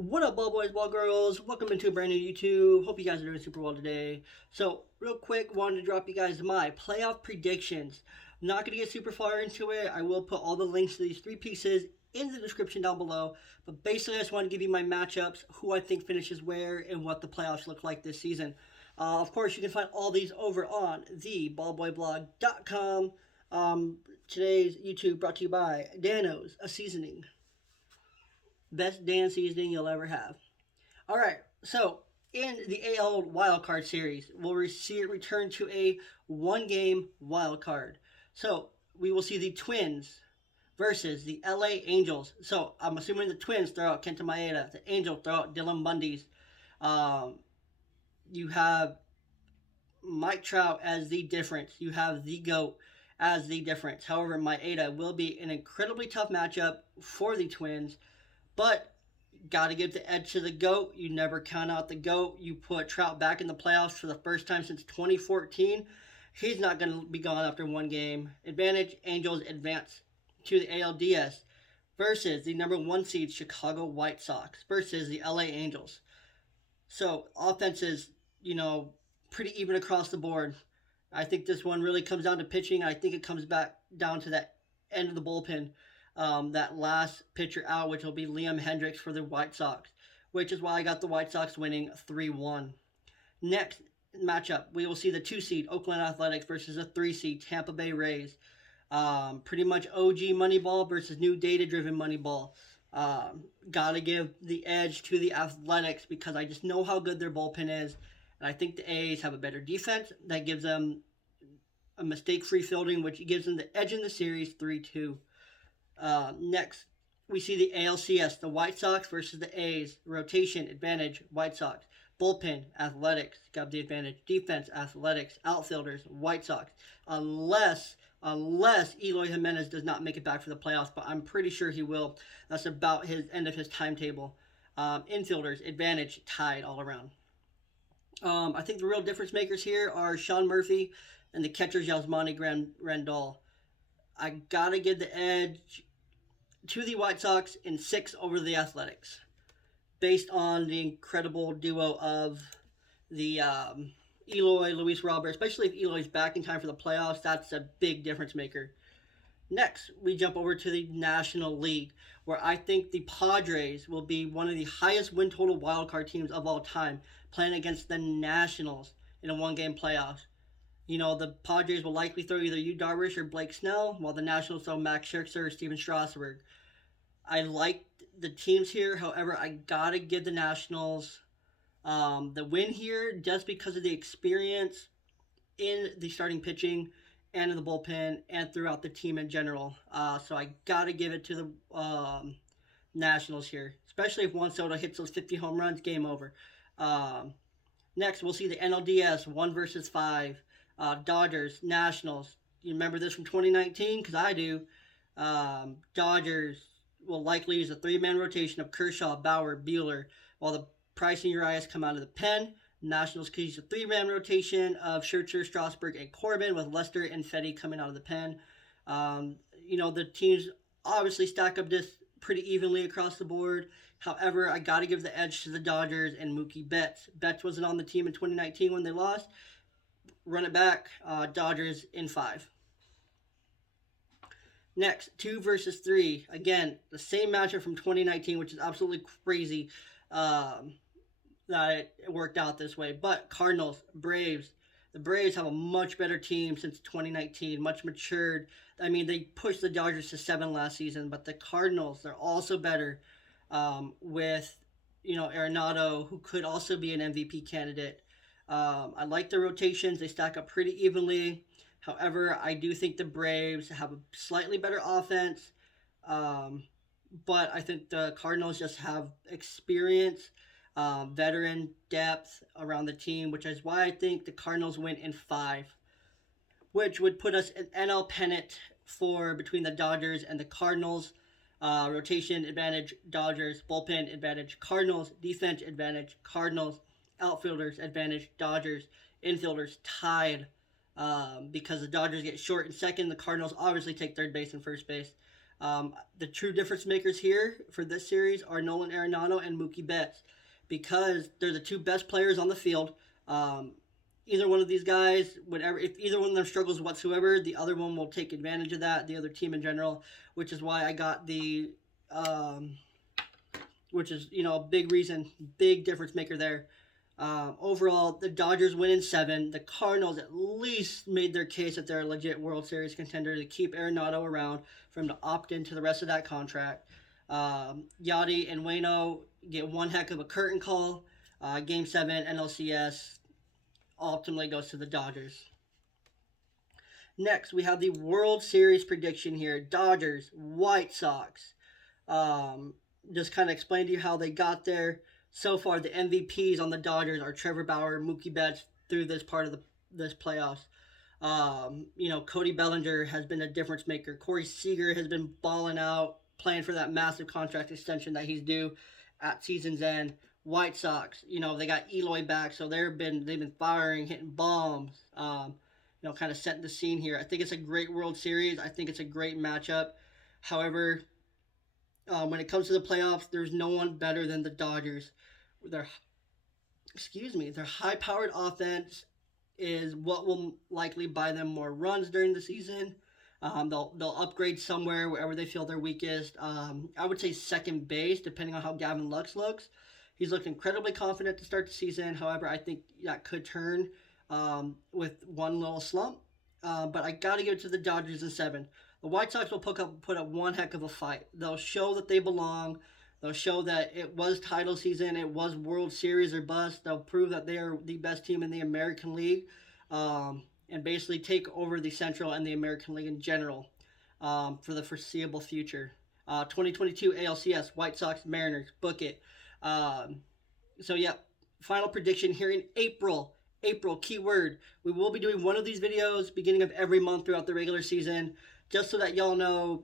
What up, ball boys, ball girls? Welcome into a brand new YouTube. Hope you guys are doing super well today. So, real quick, wanted to drop you guys my playoff predictions. Not going to get super far into it. I will put all the links to these three pieces in the description down below. But basically, I just want to give you my matchups, who I think finishes where, and what the playoffs look like this season. Of course, you can find all these over on theballboyblog.com. Today's YouTube brought to you by Dano's, a seasoning. Best Dan seasoning you'll ever have. All right, so in the AL wildcard series, we'll see it return to a one-game wildcard. So we will see the Twins versus the LA Angels. So I'm assuming the Twins throw out Kenta Maeda, the Angels throw out Dylan Bundy's. Um, you have Mike Trout as the difference. You have the GOAT as the difference. However, Maeda will be an incredibly tough matchup for the Twins, but got to give the edge to the GOAT. You never count out the GOAT. You put Trout back in the playoffs for the first time since 2014. He's not going to be gone after one game. Advantage, Angels advance to the ALDS versus the number one seed Chicago White Sox versus the LA Angels. So offenses, pretty even across the board. I think this one really comes down to pitching. I think it comes back down to that end of the bullpen. That last pitcher out, which will be Liam Hendricks for the White Sox, which is why I got the White Sox winning 3-1. Next matchup, we will see the 2 seed Oakland Athletics versus a 3 seed Tampa Bay Rays. Pretty much OG Moneyball versus new data-driven Moneyball. Gotta give the edge to the Athletics because I just know how good their bullpen is. And I think the A's have a better defense that gives them a mistake-free fielding, which gives them the edge in the series 3-2. Next, we see the ALCS, the White Sox versus the A's. Rotation, advantage, White Sox. Bullpen, Athletics, got the advantage. Defense, Athletics. Outfielders, White Sox. Unless Eloy Jimenez does not make it back for the playoffs, but I'm pretty sure he will. That's about his end of his timetable. Infielders, advantage, tied all around. I think the real difference makers here are Sean Murphy and the catchers Yasmani Grandal. I gotta give the edge to the White Sox in 6 over the Athletics, based on the incredible duo of the Eloy, Luis Robert, especially if Eloy's back in time for the playoffs. That's a big difference maker. Next, we jump over to the National League, where I think the Padres will be one of the highest win total wildcard teams of all time, playing against the Nationals in a one-game playoff. The Padres will likely throw either Yu Darvish or Blake Snell, while the Nationals throw Max Scherzer or Steven Strasburg. I like the teams here. However, I gotta give the Nationals the win here just because of the experience in the starting pitching and in the bullpen and throughout the team in general. So I gotta give it to the Nationals here, especially if Juan Soto hits those 50 home runs. Game over. Next, we'll see the NLDS 1 versus 5. Dodgers, Nationals. You remember this from 2019? Because I do. Dodgers will likely use a 3-man rotation of Kershaw, Bauer, Buehler, while the Price and Urias come out of the pen. Nationals could use a 3-man rotation of Scherzer, Strasburg, and Corbin, with Lester and Fetty coming out of the pen. The teams obviously stack up this pretty evenly across the board. However, I got to give the edge to the Dodgers and Mookie Betts. Betts wasn't on the team in 2019 when they lost. Run it back. Dodgers in 5. Next, 2 versus 3. Again, the same matchup from 2019, which is absolutely crazy that it worked out this way. But Cardinals, Braves. The Braves have a much better team since 2019, much matured. I mean, they pushed the Dodgers to 7 last season, but the Cardinals, they're also better with, Arenado, who could also be an MVP candidate. I like the rotations. They stack up pretty evenly. However, I do think the Braves have a slightly better offense. But I think the Cardinals just have experience, veteran depth around the team, which is why I think the Cardinals win in 5, which would put us in NL pennant for between the Dodgers and the Cardinals. Rotation advantage, Dodgers. Bullpen advantage, Cardinals. Defense advantage, Cardinals. Outfielders advantage, Dodgers. Infielders tied because the Dodgers get short in second. The Cardinals obviously take third base and first base. The true difference makers here for this series are Nolan Arenado and Mookie Betts, because they're the two best players on the field. Either one of these guys, whatever, if either one of them struggles whatsoever, the other one will take advantage of that. The other team in general, which is why I got the, which is a big reason, big difference maker there. Overall, the Dodgers win in 7. The Cardinals at least made their case that they're a legit World Series contender to keep Arenado around for him to opt into the rest of that contract. Yachty and Waino get one heck of a curtain call. Game 7, NLCS ultimately goes to the Dodgers. Next, we have the World Series prediction here. Dodgers, White Sox. Just kind of explain to you how they got there. So far, the MVPs on the Dodgers are Trevor Bauer, Mookie Betts through this part of this playoffs. Cody Bellinger has been a difference maker. Corey Seager has been balling out, playing for that massive contract extension that he's due at season's end. White Sox, they got Eloy back, so they've been firing, hitting bombs. Kind of setting the scene here. I think it's a great World Series. I think it's a great matchup. However, when it comes to the playoffs, there's no one better than the Dodgers. Their high-powered offense is what will likely buy them more runs during the season. They'll upgrade somewhere wherever they feel they're weakest. I would say second base, depending on how Gavin Lux looks. He's looked incredibly confident to start the season. However, I think that could turn with one little slump. But I got to give it to the Dodgers in 7. The White Sox will put up one heck of a fight. They'll show that they belong. They'll show that it was title season. It was World Series or bust. They'll prove that they are the best team in the American League, and basically take over the Central and the American League in general for the foreseeable future. 2022 ALCS, White Sox, Mariners, book it. Final prediction here in April. April, keyword. We will be doing one of these videos beginning of every month throughout the regular season, just so that y'all know,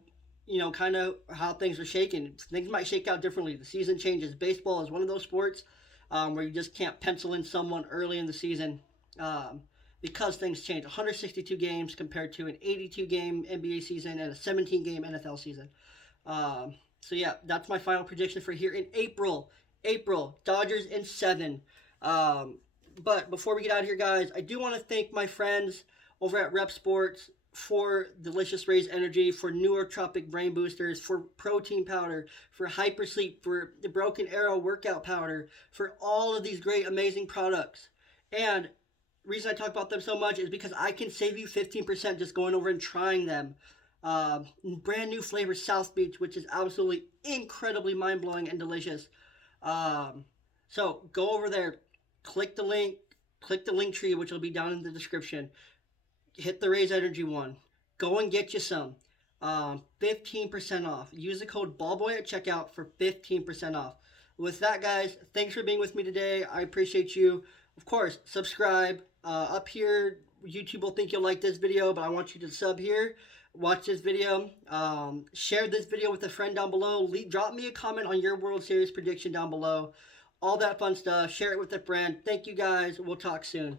kind of how things are shaking. Things might shake out differently. The season changes. Baseball is one of those sports where you just can't pencil in someone early in the season because things change. 162 games compared to an 82-game NBA season and a 17-game NFL season. That's my final prediction for here in April. April, Dodgers in 7. But before we get out of here, guys, I do want to thank my friends over at Rep Sports for delicious Raze energy, for nootropic brain boosters, for protein powder, for hypersleep, for the Broken Arrow workout powder, for all of these great, amazing products. And the reason I talk about them so much is because I can save you 15% just going over and trying them. Brand new flavor South Beach, which is absolutely incredibly mind-blowing and delicious. So go over there, click the link tree, which will be down in the description. Hit the Raze Energy one. Go and get you some. 15% off. Use the code BALLBOY at checkout for 15% off. With that, guys, thanks for being with me today. I appreciate you. Of course, subscribe. Up here, YouTube will think you'll like this video, but I want you to sub here. Watch this video. Share this video with a friend down below. Drop me a comment on your World Series prediction down below. All that fun stuff. Share it with a friend. Thank you, guys. We'll talk soon.